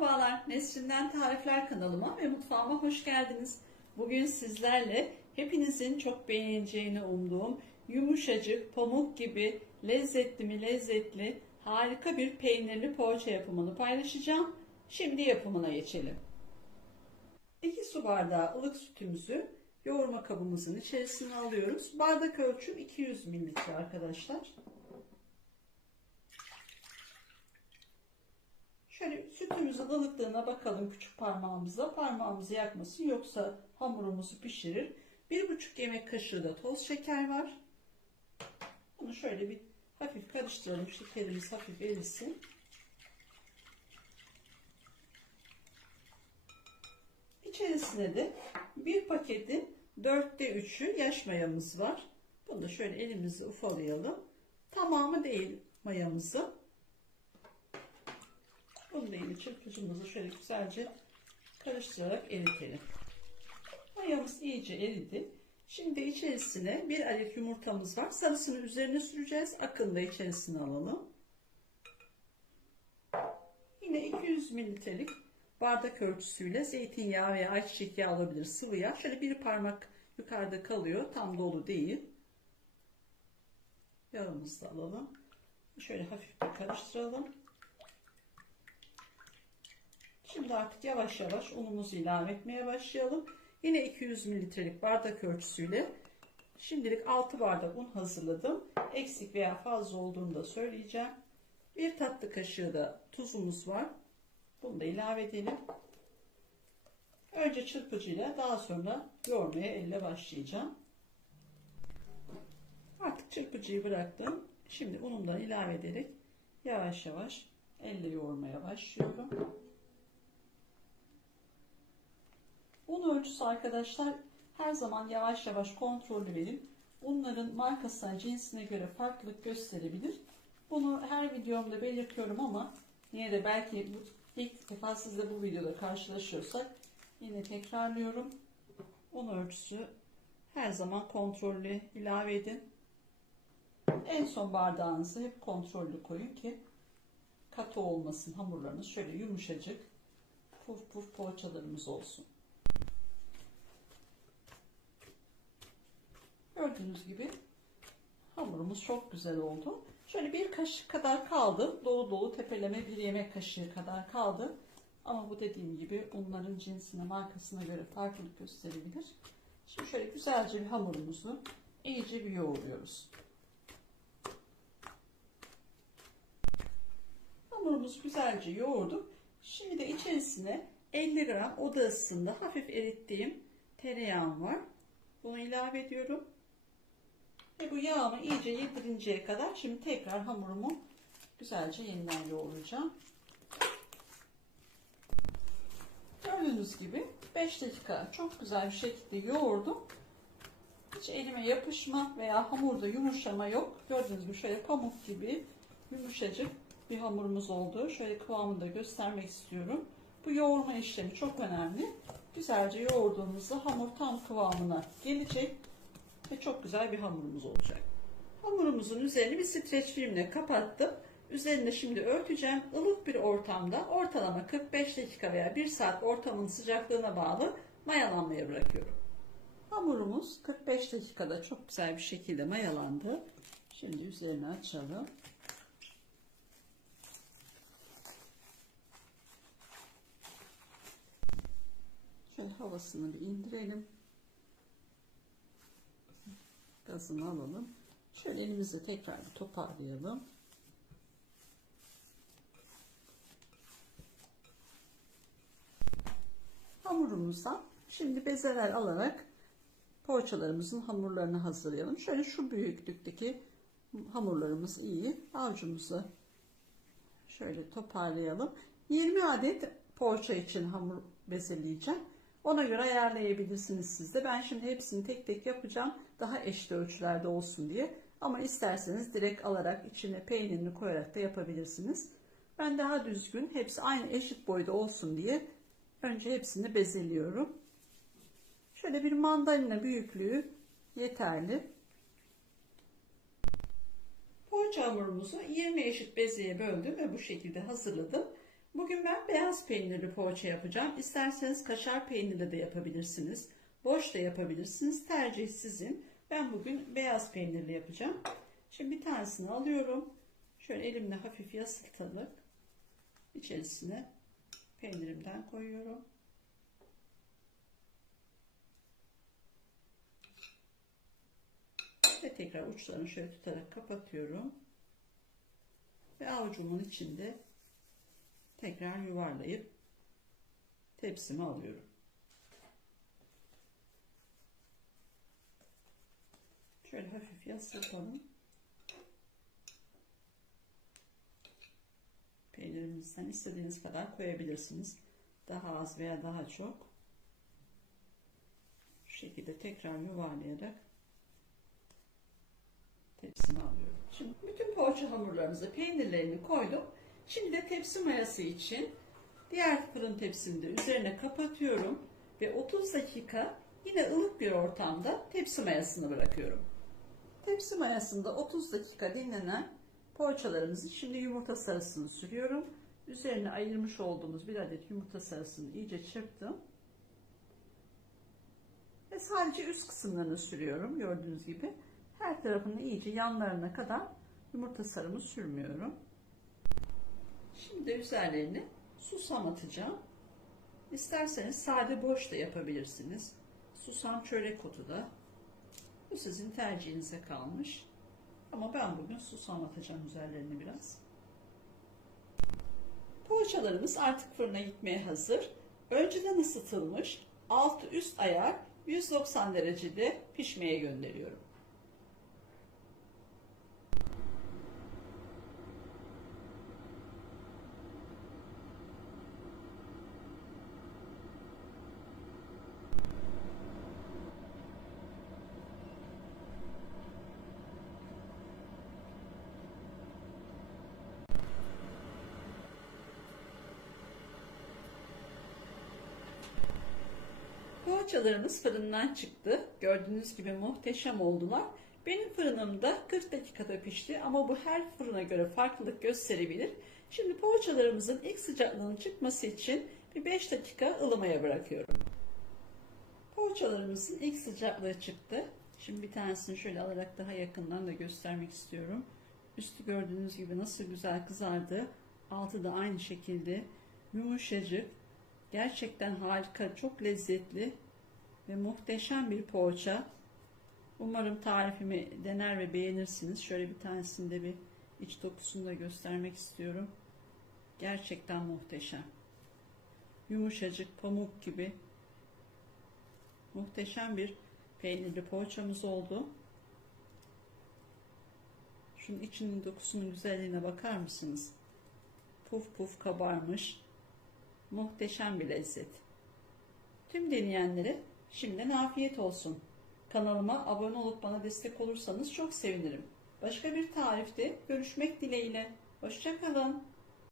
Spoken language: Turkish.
Merhabalar, Nesrin'den Tarifler kanalıma ve mutfağıma hoş geldiniz. Bugün sizlerle hepinizin çok beğeneceğini umduğum yumuşacık, pamuk gibi lezzetli, harika bir peynirli poğaça yapımını paylaşacağım. Şimdi yapımına geçelim. 2 su bardağı ılık sütümüzü yoğurma kabımızın içerisine alıyoruz. Bardak ölçüm 200 mililitre arkadaşlar. Şöyle sütümüzün ılıklığına bakalım küçük parmağımızla. Parmağımızı yakmasın yoksa hamurumuzu pişirir. 1,5 yemek kaşığı da toz şeker var. Bunu şöyle bir hafif karıştıralım. Şekerimiz hafif erisin. İçerisine de bir paketin 4'te 3'ü yaş mayamız var. Bunu da şöyle elimizle ufalayalım. Tamamı değil mayamızı. Bunu da yine çırpıcımızı şöyle güzelce karıştırarak eritelim. Mayamız iyice eridi. Şimdi içerisine bir adet yumurtamız var. Sarısını üzerine süreceğiz. Akını da içerisine alalım. Yine 200 mililitrelik bardak ölçüsüyle zeytinyağı veya ayçiçek yağı alabilir, sıvı yağ. Şöyle bir parmak yukarıda kalıyor. Tam dolu değil. Yağımızı da alalım. Şöyle hafif bir karıştıralım. Şimdi artık yavaş yavaş unumuzu ilave etmeye başlayalım. Yine 200 mililitrelik bardak ölçüsüyle şimdilik 6 bardak un hazırladım. Eksik veya fazla olduğunu da söyleyeceğim. Bir tatlı kaşığı da tuzumuz var. Bunu da ilave edelim. Önce çırpıcıyla daha sonra yoğurmaya elle başlayacağım. Artık çırpıcıyı bıraktım. Şimdi unundan ilave ederek yavaş yavaş elle yoğurmaya başlıyorum. Un ölçüsü arkadaşlar her zaman yavaş yavaş kontrollü verin. Unların markasına, cinsine göre farklılık gösterebilir. Bunu her videomda belirtiyorum ama yine de belki ilk defa sizle bu videoda karşılaşıyorsak yine tekrarlıyorum. Un ölçüsü her zaman kontrollü ilave edin. En son bardağınızı hep kontrollü koyun ki katı olmasın hamurlarınız. Şöyle yumuşacık puf puf poğaçalarımız olsun. Gördüğünüz gibi hamurumuz çok güzel oldu. Şöyle bir kaşık kadar kaldı. Dolu dolu tepeleme bir yemek kaşığı kadar kaldı. Ama bu dediğim gibi unların cinsine, markasına göre farklılık gösterebilir. Şimdi şöyle güzelce bir hamurumuzu iyice bir yoğuruyoruz. Hamurumuzu güzelce yoğurduk. Şimdi de içerisine 50 gram oda ısısında hafif erittiğim tereyağım var. Bunu ilave ediyorum. Ve bu yağımı iyice yedirinceye kadar şimdi tekrar hamurumu güzelce yeniden yoğuracağım. Gördüğünüz gibi 5 dakika çok güzel bir şekilde yoğurdum. Hiç elime yapışma veya hamurda yumuşama yok. Gördüğünüz gibi şöyle pamuk gibi yumuşacık bir hamurumuz oldu. Şöyle kıvamını da göstermek istiyorum. Bu yoğurma işlemi çok önemli. Güzelce yoğurduğumuzda hamur tam kıvamına gelecek. Ve çok güzel bir hamurumuz olacak. Hamurumuzun üzerini bir streç filmle kapattım. Üzerine şimdi örteceğim. Ilık bir ortamda ortalama 45 dakika veya 1 saat ortamın sıcaklığına bağlı mayalanmaya bırakıyorum. Hamurumuz 45 dakikada çok güzel bir şekilde mayalandı. Şimdi üzerini açalım. Şöyle havasını bir indirelim. Gazını alalım. Şöyle elimizle tekrar bir toparlayalım. Hamurumuzdan şimdi bezeler alarak poğaçalarımızın hamurlarını hazırlayalım. Şöyle şu büyüklükteki hamurlarımız iyi. Avucumuzu şöyle toparlayalım. 20 adet poğaça için hamur bezeleyeceğim. Ona göre ayarlayabilirsiniz siz de. Ben şimdi hepsini tek tek yapacağım. Daha eşit ölçülerde olsun diye. Ama isterseniz direkt alarak içine peynirini koyarak da yapabilirsiniz. Ben daha düzgün hepsi aynı eşit boyda olsun diye önce hepsini bezeliyorum. Şöyle bir mandalina büyüklüğü yeterli. Poğaça hamurumuzu 20 eşit bezeye böldüm ve bu şekilde hazırladım. Bugün ben beyaz peynirli poğaça yapacağım. İsterseniz kaşar peynirli de yapabilirsiniz. Boş da yapabilirsiniz. Tercih sizin. Ben bugün beyaz peynirli yapacağım. Şimdi bir tanesini alıyorum. Şöyle elimle hafif yasıltarak içerisine peynirimden koyuyorum. Ve tekrar uçlarını şöyle tutarak kapatıyorum. Ve avucumun içinde tekrar yuvarlayıp tepsime alıyorum. Şöyle hafif yaslayalım. Peynirimizden istediğiniz kadar koyabilirsiniz. Daha az veya daha çok. Şu şekilde tekrar yuvarlayarak tepsime alıyorum. Şimdi bütün poğaça hamurlarımızı, peynirlerini koydum. Şimdi de tepsi mayası için diğer fırın tepsini de üzerine kapatıyorum ve 30 dakika yine ılık bir ortamda tepsi mayasını bırakıyorum. Tepsi mayasında 30 dakika dinlenen poğaçalarımızı şimdi yumurta sarısını sürüyorum. Üzerine ayırmış olduğumuz bir adet yumurta sarısını iyice çırptım. Ve sadece üst kısımlarını sürüyorum gördüğünüz gibi. Her tarafını iyice yanlarına kadar yumurta sarımı sürmüyorum. Şimdi üzerlerine susam atacağım. İsterseniz sade boş da yapabilirsiniz. Susam çörek otu da. Bu sizin tercihinize kalmış. Ama ben bugün susam atacağım üzerlerine biraz. Poğaçalarımız artık fırına gitmeye hazır. Önceden ısıtılmış altı üst ayar 190 derecede pişmeye gönderiyorum. Poğaçalarımız fırından çıktı. Gördüğünüz gibi muhteşem oldular. Benim fırınımda 40 dakikada pişti ama bu her fırına göre farklılık gösterebilir. Şimdi poğaçalarımızın ilk sıcaklığının çıkması için bir 5 dakika ılımaya bırakıyorum. Poğaçalarımızın ilk sıcaklığı çıktı. Şimdi bir tanesini şöyle alarak daha yakından da göstermek istiyorum. Üstü gördüğünüz gibi nasıl güzel kızardı. Altı da aynı şekilde yumuşacık. Gerçekten harika, çok lezzetli ve muhteşem bir poğaça. Umarım tarifimi dener ve beğenirsiniz. Şöyle bir tanesinde bir iç dokusunu da göstermek istiyorum. Gerçekten muhteşem. Yumuşacık, pamuk gibi. Muhteşem bir peynirli poğaçamız oldu. Şunun içinin dokusunun güzelliğine bakar mısınız? Puf puf kabarmış. Muhteşem bir lezzet. Tüm deneyenlere şimdiden afiyet olsun. Kanalıma abone olup bana destek olursanız çok sevinirim. Başka bir tarifte görüşmek dileğiyle. Hoşça kalın.